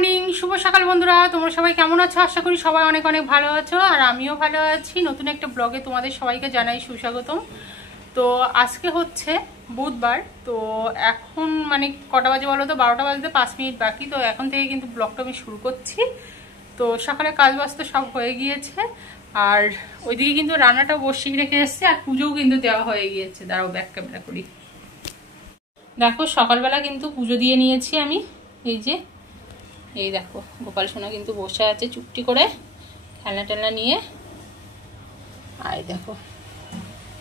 Morning, শুভ সকাল বন্ধুরা। তোমরা সবাই কেমন আছো? আশা করি সবাই অনেক অনেক ভালো আছো, আর আমিও ভালো আছি। নতুন একটা ব্লগে তোমাদের সবাইকে জানাই সুস্বাগতম। তো আজকে হচ্ছে বুধবার। তো এখন মানে কটা বাজে বলো তো? 12টা বাজতে 5 মিনিট বাকি। তো এখন থেকে কিন্তু ব্লগটা আমি শুরু করছি। তো সকালে কাজ বাজ তো সব হয়ে গিয়েছে, আর ওইদিকে কিন্তু রান্নাটা বসিয়ে রেখে এসছে, আর পুজোও কিন্তু দেওয়া হয়ে গিয়েছে। দাঁড়াও ব্যাক ক্যামেরা করি। দেখো সকালবেলা কিন্তু পুজো দিয়ে নিয়েছি আমি। এই দেখো গোপাল সোনা কিন্তু বসে আছে চুপটি করে খেলনা টেলনা নিয়ে। আর দেখো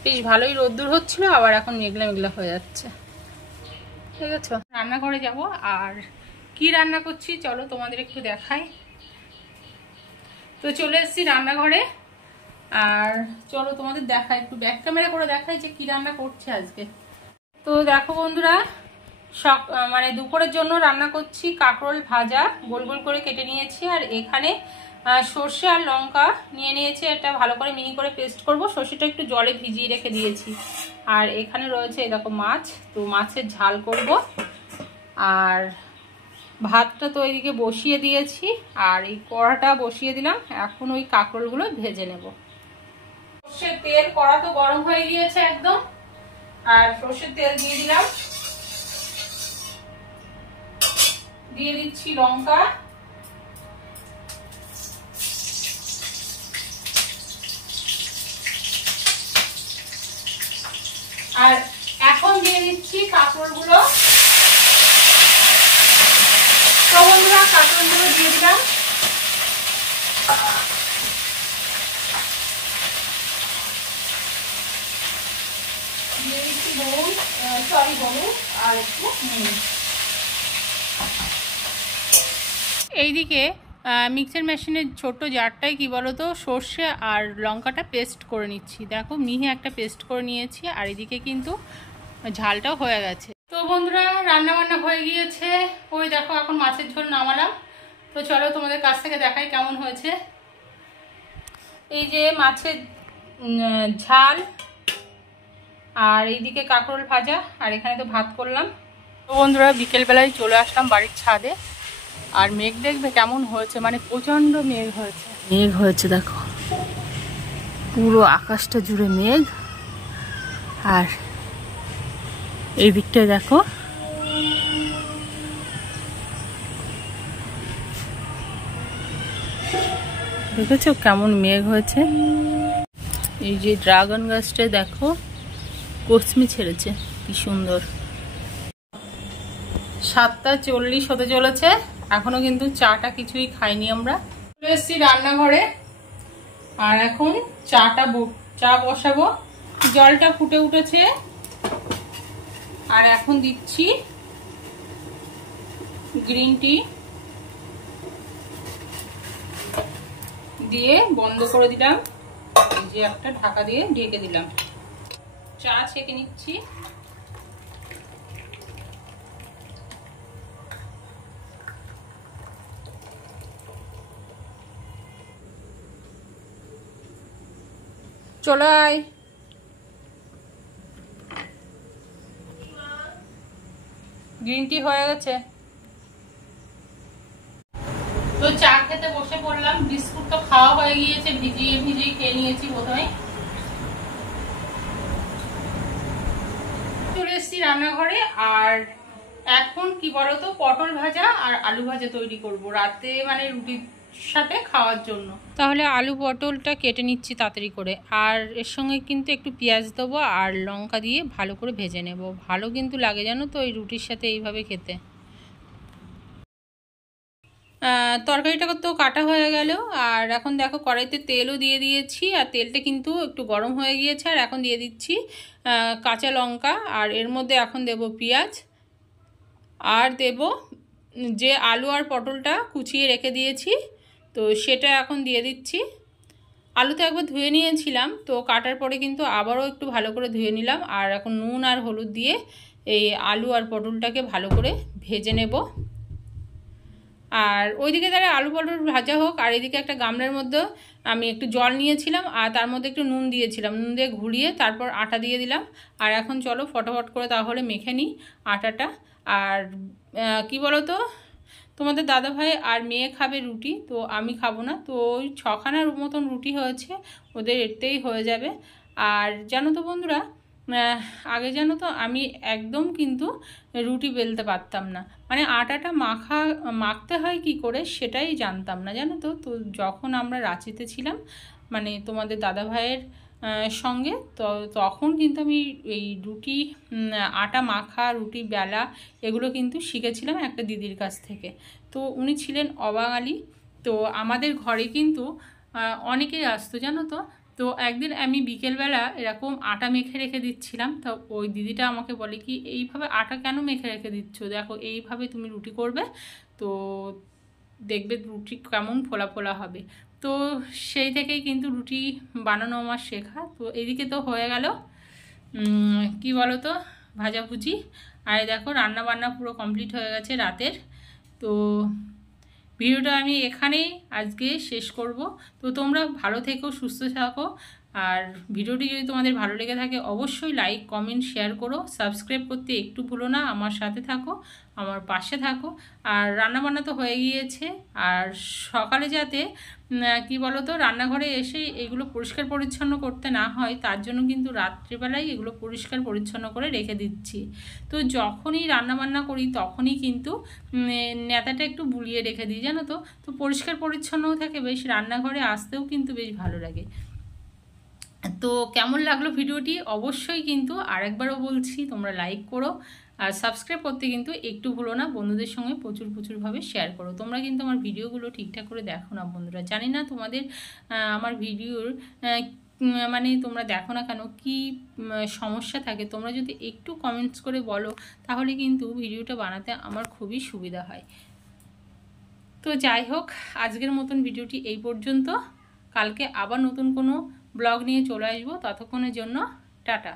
বেশ ভালোই রোদ্দুর হচ্ছিল, আবার এখন মেঘলা মেঘলা হয়ে যাচ্ছে। ঠিক আছে, রান্নাঘরে যাব, আর কি রান্না করছি চলো তোমাদের একটু দেখাই। তো চলে এসেছি রান্নাঘরে, আর চলো তোমাদের দেখাই, একটু ব্যাক ক্যামেরা করে দেখাই যে কি রান্না করছি আজকে। তো দেখো বন্ধুরা, মানে দুপুরের জন্য রান্না করছি কাঁকরোল ভাজা, গোল গোল করে কেটে নিয়েছি। আর এখানে সর্ষে আর লঙ্কা নিয়ে নিয়েছি, এটা ভালো করে মিহি করে পেস্ট করব। সর্ষেটা একটু জলে ভিজিয়ে রেখে দিয়েছি। আর এখানে রয়েছে এই দেখো মাছ, তো মাছের ঝাল করব। আর ভাতটা তো এইদিকে বসিয়ে দিয়েছি, আর এই কড়াটা বসিয়ে দিলাম। এখন ওই কাঁকরোলগুলো ভেজে নেব। সর্ষের তেল, কড়া তো গরম হয়ে গিয়েছে একদম, আর সর্ষের তেল দিয়ে দিলাম। দিয়ে দিচ্ছি লঙ্কা, আর এখন দিয়ে দিচ্ছি কাঁকরোলগুলো। তো বন্ধুরা কাঁকরোলগুলো দিয়ে দিলাম। দিয়ে দিচ্ছি হলুদ আর একটু নুন। এইদিকে মিক্সার মেশিনের ছোট্ট জারটাই কি বলতো সর্ষে আর লঙ্কাটা পেস্ট করে নিচ্ছি। দেখো মিহি একটা পেস্ট করে নিয়েছি, আর এদিকে কিন্তু ঝালটাও হয়ে গেছে। তো বন্ধুরা রান্না বান্না হয়ে গিয়েছে। ওই দেখো এখন মাছের ঝোল নামালাম। তো চলো তোমাদের কাছ থেকে দেখাই কেমন হয়েছে। এই যে মাছের ঝাল, আর এইদিকে কাঁকরোল ভাজা, আর এখানে তো ভাত করলাম। তো বন্ধুরা বিকেলবেলায় চলে আসলাম বাড়ির ছাদে, আর মেঘ দেখবে কেমন হয়েছে, মানে প্রচন্ড মেঘ হয়েছে দেখো, পুরো আকাশটা জুড়ে মেঘ। আর এই দিকটায় দেখো দেখেছো কেমন মেঘ হয়েছে। এই যে ড্রাগন গাছটায় দেখো কচমি ছেড়েছে, কি সুন্দর। 7:40 হতে চলেছে, এখনো কিন্তু চাটা কিছুই খাইনি আমরা। চলে এসেছি রান্নাঘরে, আর এখন চা বসাবো। জলটা ফুটে উঠেছে, আর এখন দিচ্ছি গ্রিন টি, দিয়ে বন্ধ করে দিলাম। এই যে একটা ঢাকা দিয়ে ঢেকে দিলাম। চা ছেঁকে নিচ্ছি। চলে আয়। গ্রিন টি হয়ে গেছে। তো চা খেতে বসে পড়লাম। বিস্কুট তো খাওয়া হয়ে গিয়েছে, ভিজিয়ে খেয়ে নিয়েছি প্রথমে। চলে এসেছি রান্নাঘরে, আর এখন কি বলতো পটল ভাজা আর আলু ভাজা তৈরি করব রাতে, মানে রুটির সাথে খাওয়ার জন্য। তাহলে আলু পটলটা কেটে নিচ্ছি তাড়াতাড়ি করে, আর এর সঙ্গে কিন্তু একটু পেঁয়াজ দেবো আর লঙ্কা দিয়ে ভালো করে ভেজে নেব। ভালো কিন্তু লাগে জানো তো এই রুটির সাথে এইভাবে খেতে। তরকারিটা তো কাটা হয়ে গেল, আর এখন দেখো কড়াইতে তেলও দিয়ে দিয়েছি, আর তেলটা কিন্তু একটু গরম হয়ে গিয়েছে। আর এখন দিয়ে দিচ্ছি কাঁচা লঙ্কা, আর এর মধ্যে এখন দেব পেঁয়াজ, আর দেব যে আলু আর পটলটা কুচিয়ে রেখে দিয়েছি, তো সেটা এখন দিয়ে দিচ্ছি। আলু তো একবার ধুয়ে নিয়েছিলাম, তো কাটার পরে কিন্তু আবারও একটু ভালো করে ধুয়ে নিলাম। আর এখন নুন আর হলুদ দিয়ে এই আলু আর পটলটাকে ভালো করে ভেজে নেব। আর ওইদিকে তারা আলু পটল ভাজা হোক, আর এদিকে একটা গামলার মধ্যে আমি একটু জল নিয়েছিলাম, আর তার মধ্যে একটু নুন দিয়েছিলাম। নুন দিয়ে ঘুরিয়ে তারপর আটা দিয়ে দিলাম। আর এখন চলো ফটাফট করে তাহলে মেখে নিই আটাটা। আর কি বলো তো, তোমাদের দাদাভাই আর মেয়ে খাবে রুটি, তো আমি খাবো না। তো ওই 6খানার মতন রুটি হয়েছে, ওদের এতেই হয়ে যাবে। আর জানো তো বন্ধুরা, আগে জানো তো আমি একদম কিন্তু রুটি বেলতে পারতাম না, মানে আটাটা মাখতে হয় কি করে সেটাই জানতাম না, জানো তো। তো যখন আমরা রাঁচিতে ছিলাম, মানে তোমাদের দাদাভাইয়ের সঙ্গে, তো তখন কিন্তু আমি এই রুটি আটা মাখা, রুটি বেলা এগুলো কিন্তু শিখেছিলাম একটা দিদির কাছ থেকে। তো উনি ছিলেন অবাঙালি। তো আমাদের ঘরে কিন্তু অনেকেই আসতো, জানো তো। তো একদিন আমি বিকেলবেলা এরকম আটা মেখে রেখে দিচ্ছিলাম, তো ওই দিদিটা আমাকে বলে কি, এইভাবে আটা কেন মেখে রেখে দিচ্ছ, দেখো এইভাবে তুমি রুটি করবে, তো দেখবে রুটি কেমন ফোলা ফোলা হবে। তো সেই থেকেই কিন্তু রুটি বানানো আমার শেখা। তো এদিকে তো হয়ে গেল কি বলো তো, ভাজাভুজি। আর দেখো রান্না বান্না পুরো কমপ্লিট হয়ে গেছে রাতের। তো ভিডিওটা আমি এখানেই আজকে শেষ করব। তো তোমরা ভালো থেকো, সুস্থ থাকো। আর ভিডিওটি যদি তোমাদের ভালো লেগে থাকে অবশ্যই লাইক, কমেন্ট, শেয়ার করো। সাবস্ক্রাইব করতে একটু ভুলো না, আমার সাথে থাকো, আমার পাশে থাকো। আর রান্নাবান্না তো হয়ে গিয়েছে। আর সকালে যাতে কি বলো তো, রান্নাঘরে এসে এগুলো পরিষ্কার পরিচ্ছন্ন করতে না হয়, তার জন্য কিন্তু রাত্রিবেলায় এগুলো পরিষ্কার পরিচ্ছন্ন করে রেখে দিচ্ছি। তো যখনই রান্নাবান্না করি তখনই কিন্তু নেতাটা একটু বুলিয়ে রেখে দিই, জানো তো। তো পরিষ্কার পরিচ্ছন্নও থাকে, বেশ রান্নাঘরে আসতেও কিন্তু বেশ ভালো লাগে। তো কেমন লাগলো ভিডিওটি অবশ্যই কিন্তু আরেকবারও বলছি, তোমরা লাইক করো আর সাবস্ক্রাইব করতে কিন্তু একটু ভুলো না। বন্ধুদের সঙ্গে প্রচুরভাবে শেয়ার করো। তোমরা কিন্তু আমার ভিডিওগুলো ঠিকঠাক করে দেখো না বন্ধুরা, জানি না তোমাদের আমার ভিডিওর মানে তোমরা দেখো না কেন, কি সমস্যা থাকে। তোমরা যদি একটু কমেন্টস করে বলো তাহলে কিন্তু ভিডিওটা বানাতে আমার খুবই সুবিধা হয়। তো যাই হোক, আজকের মতন ভিডিওটি এই পর্যন্ত। কালকে আবার নতুন কোনো ব্লগ নিয়ে চলে আসবো। ততক্ষণের জন্য টাটা।